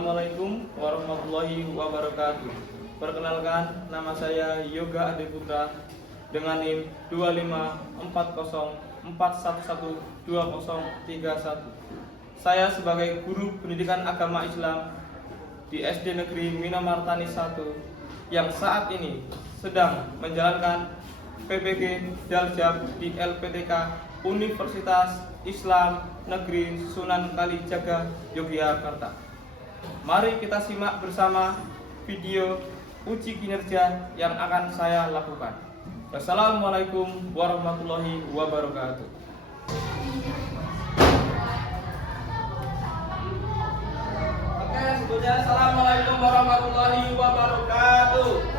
Assalamualaikum warahmatullahi wabarakatuh. Perkenalkan, nama saya Yoga Ade Putra dengan NIM 25404112031. Saya sebagai guru pendidikan agama Islam di SD Negeri Minamartani 1 yang saat ini sedang menjalankan PPG Daljab di LPTK Universitas Islam Negeri Sunan Kalijaga, Yogyakarta. Mari kita simak bersama video uji kinerja yang akan saya lakukan. Wassalamualaikum warahmatullahi wabarakatuh. Oke, sebelumnya assalamualaikum warahmatullahi wabarakatuh.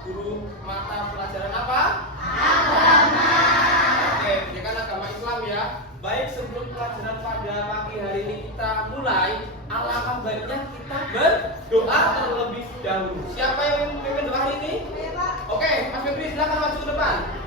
Guru mata pelajaran apa? Agama. Oke, pendidikan agama Islam ya. Baik, sebelum pelajaran pada pagi hari ini kita mulai, alangkah baiknya kita berdoa terlebih dahulu. Siapa yang memimpin doa hari ini? Oke, Mas Febri silakan maju ke depan.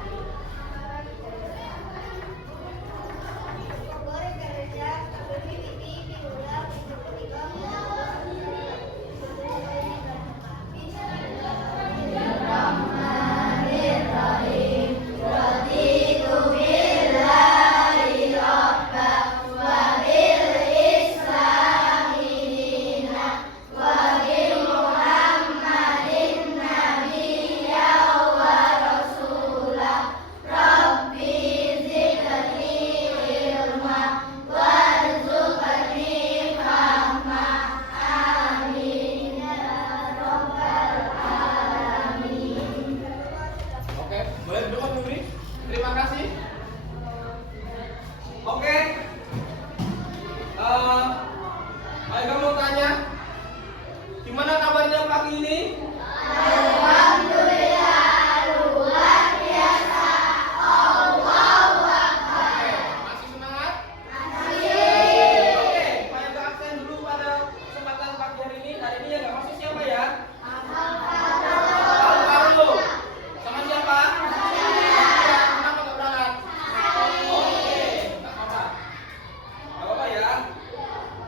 Terima kasih. Oke. Ayo kamu tanya, gimana kabarnya pagi ini? Alhamdulillah luar biasa. Allahu Akbar. Oke, masih semangat? Masih. Oke, saya gak absen dulu pada kesempatan pagi hari ini. Hari ini yang gak masuk siapa ya? Alvaro. Sama siapa? Kenapa gak berangkat? Oke, gak apa-apa ya.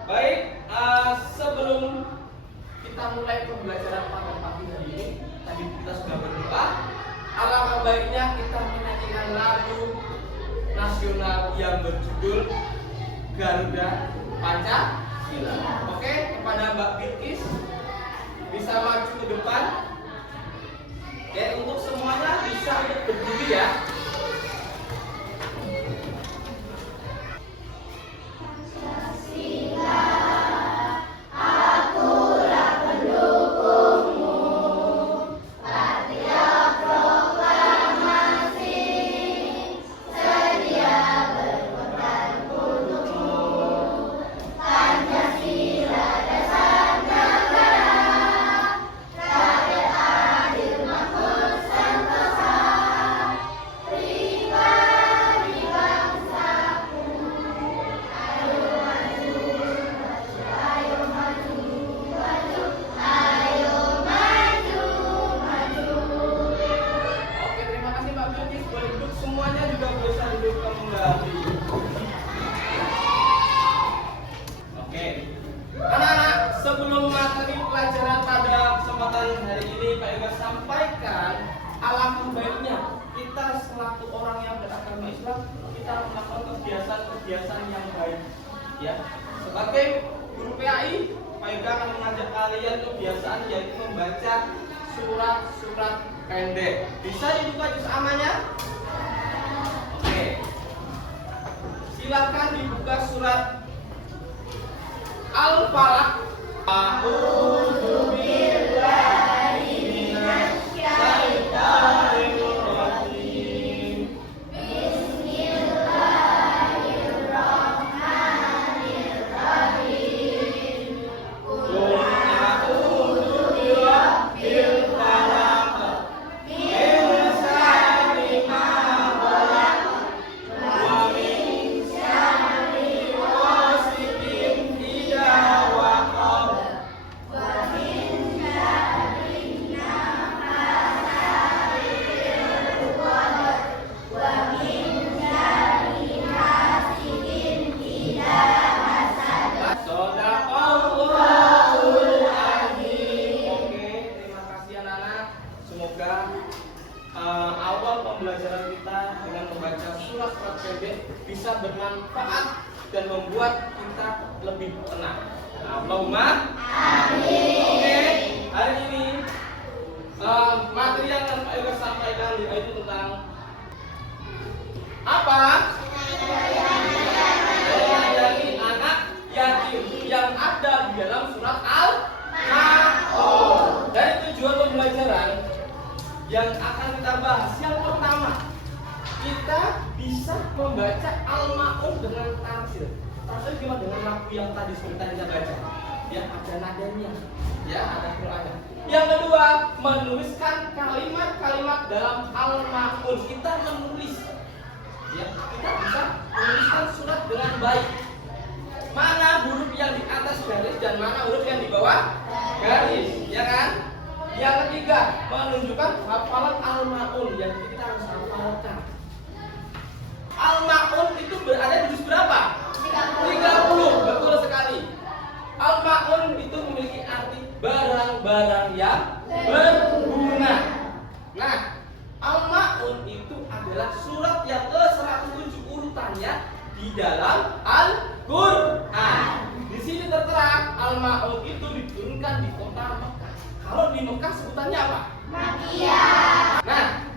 Baik, sebelum kita mulai pembelajaran pada pagi hari ini, tadi kita sudah berdoa. Alangkah baiknya kita menyanyikan lagu nasional yang berjudul Garuda Pancasila. Oke, kepada Mbak Bilkis bisa maju ke depan. Oke, untuk semuanya bisa berdiri ya. Semuanya juga bisa duduk kembali. Oke, anak-anak, sebelum materi pelajaran pada kesempatan hari ini, Pak Yoga sampaikan alangkah baiknya kita selaku orang yang beragama Islam, kita melakukan kebiasaan-kebiasaan yang baik. Ya, sebagai guru PAI, Pak Yoga akan mengajak kalian kebiasaan yaitu membaca surat-surat pendek. Bisa dibuka juz amanya? Oke. Silakan dibuka surat Al-Falaq. A'udzu billahi minasy syaithanir rajim. Bismillahirrahmanirrahim. Qul a'udzu birabbil falaq. Min syarri ma khalaq. Wa min syarri ghasiqin idza waqab. Wa min dan membuat kita lebih tenang. Allahumma Amin. Oke, hari ini materi yang akan Pak Yoga sampaikan yaitu tentang apa? Menyayangi anak yatim yang ada di dalam surat Al-Maun. Dari tujuan pembelajaran yang akan kita bahas, yang pertama, kita bisa membaca Al-Maun dengan tartil. Tartil cuma dengan lagu yang tadi seperti kita baca. Ya, ada nadanya, ya, ada Qur'annya. Yang kedua, menuliskan kalimat-kalimat dalam Al-Maun. Kita menulis, ya, kita bisa menuliskan surat dengan baik. Mana huruf yang di atas garis dan mana huruf yang di bawah garis, ya kan? Yang ketiga, menunjukkan hafalan Al-Maun yang kita harus hafalkan. Al-Maun itu berada di juz berapa? 30. Betul sekali. Al-Maun itu memiliki arti barang-barang yang berguna. Nah, Al-Maun itu adalah surat yang ke-107 urutannya di dalam Al-Qur'an. Di sini tertera Al-Maun itu diturunkan di kota Mekah. Kalau di Mekah sebutannya apa? Makkiyah. Nah,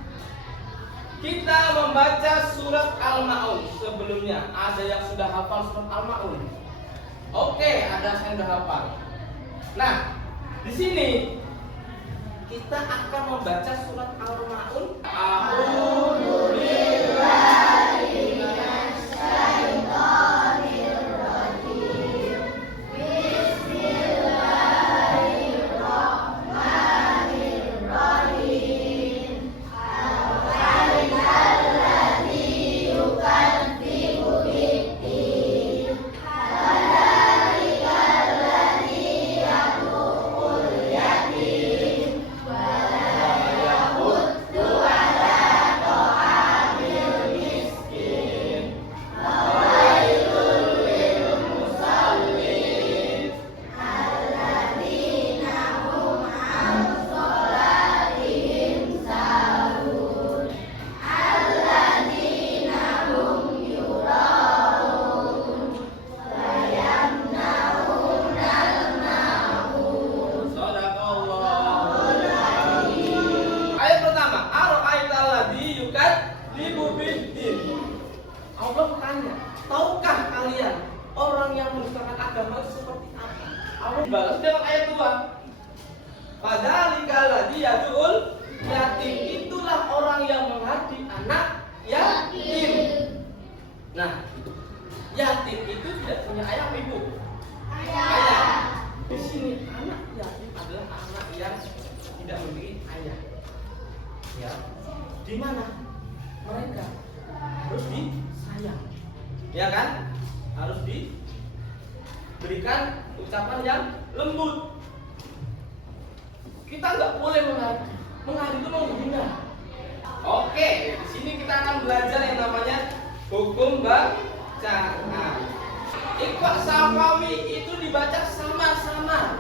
kita membaca surat Al-Maun. Sebelumnya ada yang sudah hafal surat Al-Maun? Oke, ada yang sudah hafal. Nah, di sini kita akan membaca surat Al-Maun. A'udzu billahi minasyaitonir rajim. Bismillahirrahmanirrahim. Al-Ladzi yukadzibu bid-din. Al-Ladzi yad'ul yatim wa la yahuddu 'ala ta'amil miskin. Wailul lil musallin. Alladzina hum 'an sholatihim sahun. Alladzina hum yura'un wa yamna'unal ma'un. Shadaqallahul azim. Ayat pertama, ara'aital ladzi yukadzibu bid-din. Allah bertanya, tahukah kalian orang yang mendustakan agama itu seperti apa? Allah balas dengan ayat 2. Padzalikal ladzi yad'ul yatim. Itulah orang yang menghadi anak yatim. Nah, yatim itu tidak punya ayah atau ibu? Ayah. Di sini anak yatim adalah anak yang tidak memiliki ayah. Ya. Di mana mereka harus disayang. Ya kan? Harus diberikan ucapan yang lembut. Kita nggak boleh mengadu. Mengadu itu menghina. Oke, di sini kita akan belajar yang namanya hukum bacaan. Iqra Safawi itu dibaca samar-samar.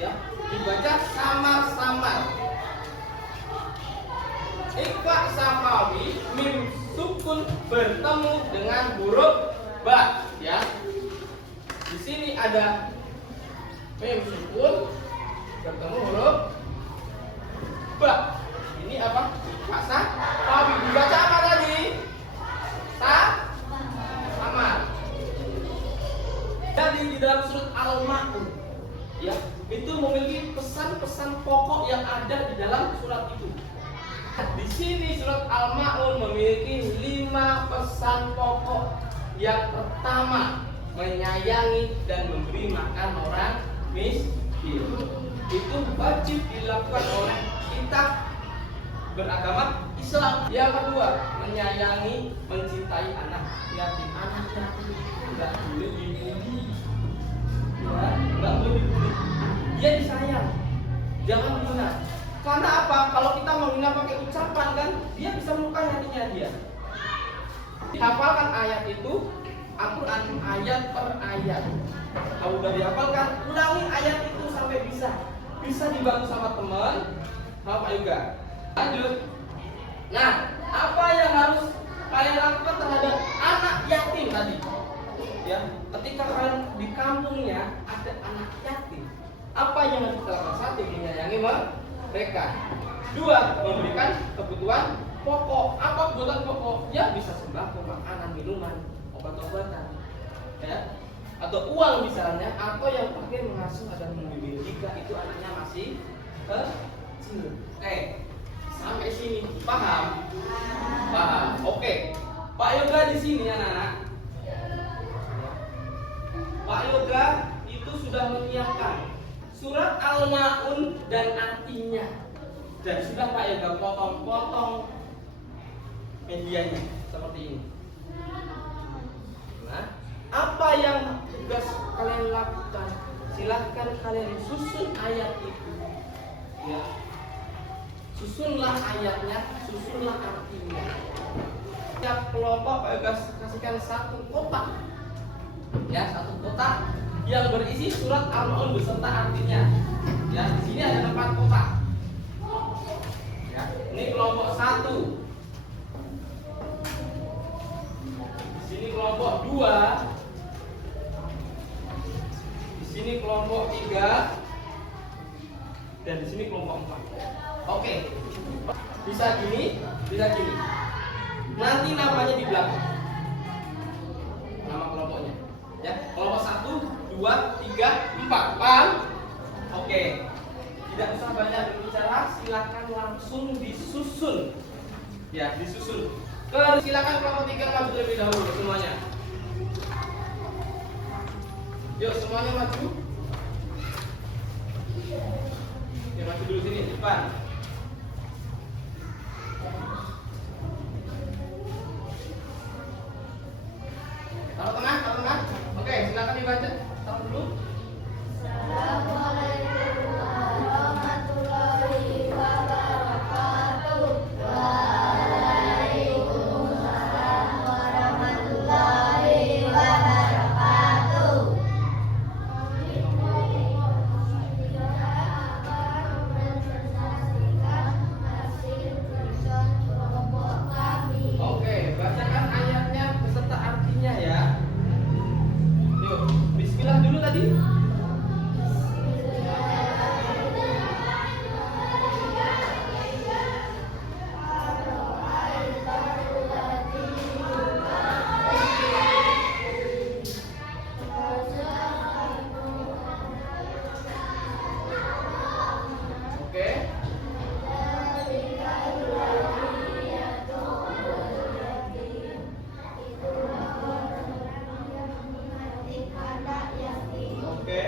Ya, dibaca samar-samar. Iqra Safawi mim sukun bertemu dengan huruf ba, ya. Di sini ada mim sukun bertemu huruf ba. Ini apa? Paksa Safawi. Dibaca apa tadi? Samar. Jadi di dalam surat Al-Maun, ya, itu memiliki pesan-pesan pokok yang ada di dalam surat itu. Di sini surat Al-Maun memiliki 5 pesan pokok. Yang pertama, menyayangi dan memberi makan orang miskin. Itu wajib dilakukan oleh kita beragama Islam. Yang kedua, menyayangi, mencintai anak yatim. Anak yatim itu nggak boleh dibully, ya, nggak boleh dibully. Dia disayang, jangan dihina. Karena apa? Kalau kita menghina pakai ucapan kan, dia bisa melukai hatinya dia. Hafalkan ayat itu, Al-Quran ayat per ayat. Kalau udah dihafalkan, ulangi ayat itu sampai bisa. Bisa dibantu sama teman, sama Pak Yoga. Lanjut. Nah, apa yang harus kalian lakukan terhadap anak yatim tadi? ya, ketika kalian di kampungnya ada anak yatim, apa yang harus kita lakukan? Satu, menyayangi mereka. Dua, memberikan kebutuhan pokok. Apa kebutuhan pokok? Ya bisa sembako, makanan, minuman, obat-obatan, ya, atau uang misalnya, atau yang pakai mengasuh dan membimbing jika itu anaknya masih kecil. Sampai sini paham? Paham. Oke. Pak Yoga di sini anak-anak. Pak Yoga itu sudah menyiapkan surat Al-Maun dan artinya. Dan sudah Pak Yoga potong-potong medianya seperti ini. Nah, apa yang tugas kalian lakukan? Silahkan kalian susun ayat itu. Ya. Susunlah ayatnya, susunlah artinya. Setiap kelompok Pak Yoga kasihkan satu kotak. Ya, satu kotak yang berisi surat Al-Maun beserta artinya. Ya, di sini ada 4 kotak. Ya, ini kelompok 1. Di sini kelompok 2. Di sini kelompok 3. Dan di sini kelompok 4. Oke. Bisa gini, bisa gini. Nanti namanya di belakang. Nama kelompoknya. Ya, kelompok 1, 2, 3, 4. Paham? Oke. Tidak usah banyak berbicara, silakan langsung disusun. Ya, disusun. Silakan kelompok 3 maju terlebih dahulu semuanya. Yuk, semuanya maju. Ya, maju dulu sini, depan. Taruh tengah, taruh tengah. Oke, silakan dibaca. Taruh dulu. Assalamualaikum warahmatullahi wabarakatuh. Waalaikumsalam warahmatullahi wabarakatuh. Oke, bacakan ayatnya beserta artinya ya. Yuk, bismillah dulu tadi. Oke. Oke.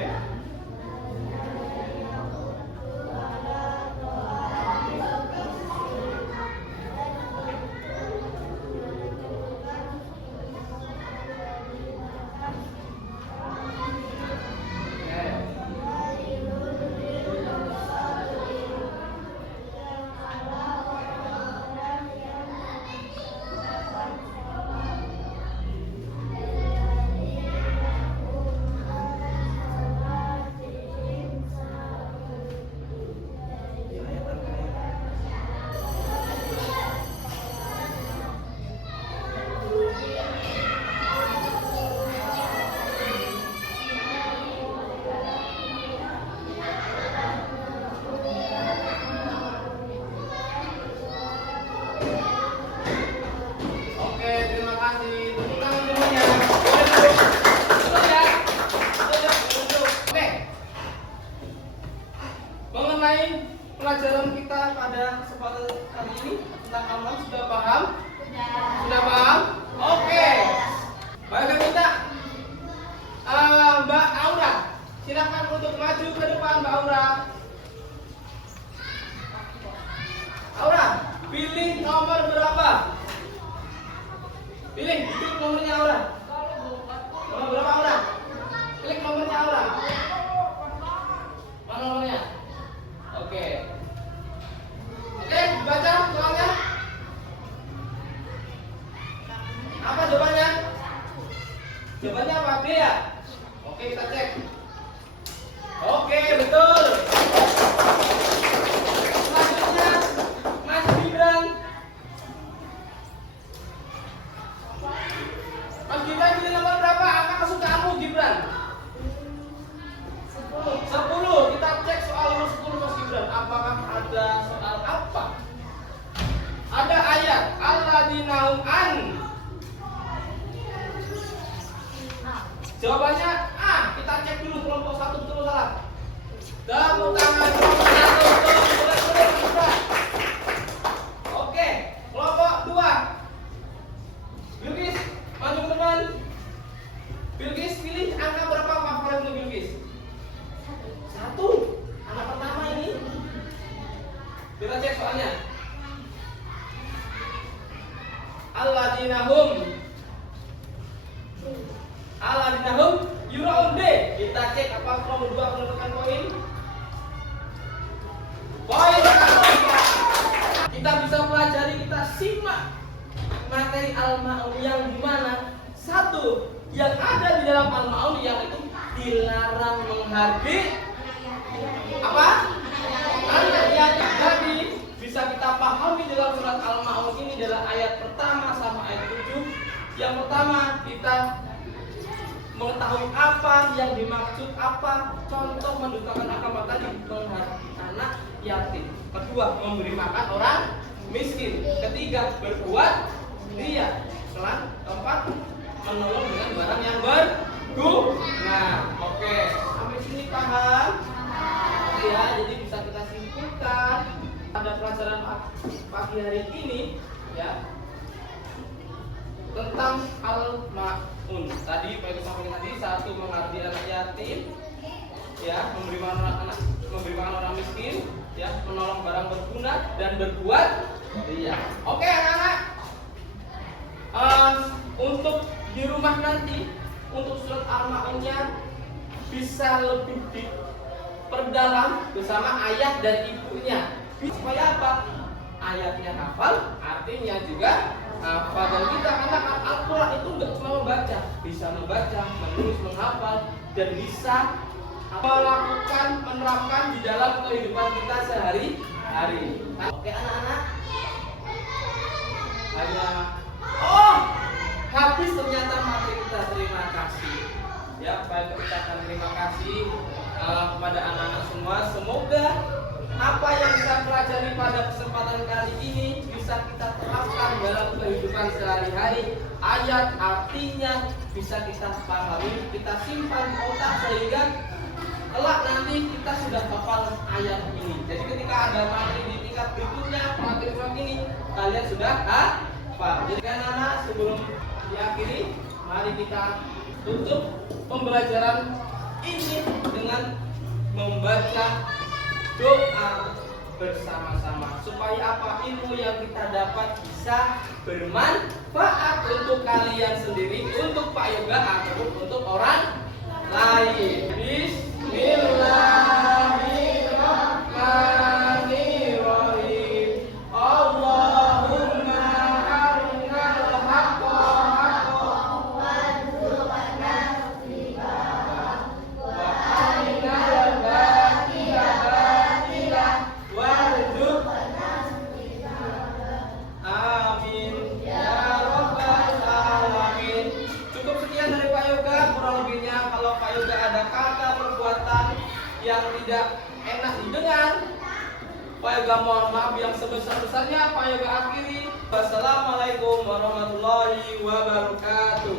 Oke, terima kasih. Tepuk tangan semuanya. Duduk ya. Duduk. Oke. Mengenai pelajaran kita pada kesempatan kali ini tentang amal sudah paham? Sudah paham? Oke. Baik, kita Mbak Aura, silakan untuk maju ke depan, Mbak Aura. Aura, pilih nomor berapa? Pilih, klik nomornya Aura. Nomor berapa Aura? Klik nomornya Aura. Mana nomornya? Oke. Oke, baca soalnya. Apa jawabannya? Jawabannya apa? B ya? Oke, kita cek. Oke, betul. Selanjutnya, Mas Gibran. Mas Gibran pilih nomor berapa? Angkat Jawabannya A. Kita cek dulu kelompok 1 betul atau salah. Tepuk tangan kelompok 1 betul, bisa. Oke, kelompok 2. Bilqis, maju ke depan. Bilqis, pilih angka berapa favorit untuk Bilqis? 1. Anak pertama ini. Kita cek soalnya. Alladzina hum yuraun B. Kita cek apa kelompok 2 menentukan poin. Poin ketiga. Kita bisa pelajari, kita simak materi Al-Ma'un yang dimana satu yang ada di dalam Al-Ma'un yang itu dilarang menghargai apa? Anak yatim. Jadi bisa kita pahami dalam surat Al-Ma'un ini adalah ayat pertama sama ayat 7. Yang pertama kita mengetahui apa yang dimaksud, apa contoh mendustakan agama tadi, menghargai anak yatim. Kedua, memberi makan orang miskin. Ketiga, berbuat ria. Keempat, menolong dengan barang yang berguna. Oke, sampai sini paham? Ya, jadi bisa kita simpulkan pada pelajaran pagi hari ini ya tentang Al-Ma'un. Tadi Pak Ibu sampaikan tadi, 1 menghargai anak yatim, ya, memberi makan orang miskin, ya, menolong barang berguna dan berbuat ria. Oke, anak-anak. Untuk di rumah nanti untuk surat Al-Ma'unnya bisa lebih diperdalam bersama ayah dan ibunya. Supaya apa? Ayatnya hafal, artinya juga hafal. Dan kita anak Al-Quran itu nggak cuma membaca, bisa membaca, menulis, menghafal, dan bisa melakukan, menerapkan di dalam kehidupan kita sehari-hari. Oke anak-anak. Habis ternyata materi kita. Terima kasih. Ya, baik, ucapkan terima kasih kepada anak-anak semua. Semoga apa yang kita pelajari pada kesempatan kali ini bisa kita terapkan dalam kehidupan sehari-hari. Ayat artinya bisa kita pahami, kita simpan di otak sehingga kelak nanti kita sudah hafal ayat ini. Jadi ketika ada materi di tingkat berikutnya, materi ini kalian sudah hafal. Jadi anak-anak, sebelum diakhiri, mari kita tutup pembelajaran ini dengan membaca doa bersama-sama supaya apa ilmu yang kita dapat bisa bermanfaat untuk kalian sendiri, untuk Pak Yoga ataupun untuk orang lain. Bismillahirrahmanirrahim. Allahumma arinal haqqa haqqan warzuqna ittiba'ah wa arinal batila batilan warzuqna ijtinabah. Amin ya rabbal alamin. Cukup sekian dari Pak Yoga. Kurang lebihnya kalau Pak Yoga ada kata perbuatan yang tidak enak didengar, Pak Yoga mohon maaf yang sebesar-besarnya. Pak Yoga akhiri. Wassalamualaikum warahmatullahi wabarakatuh.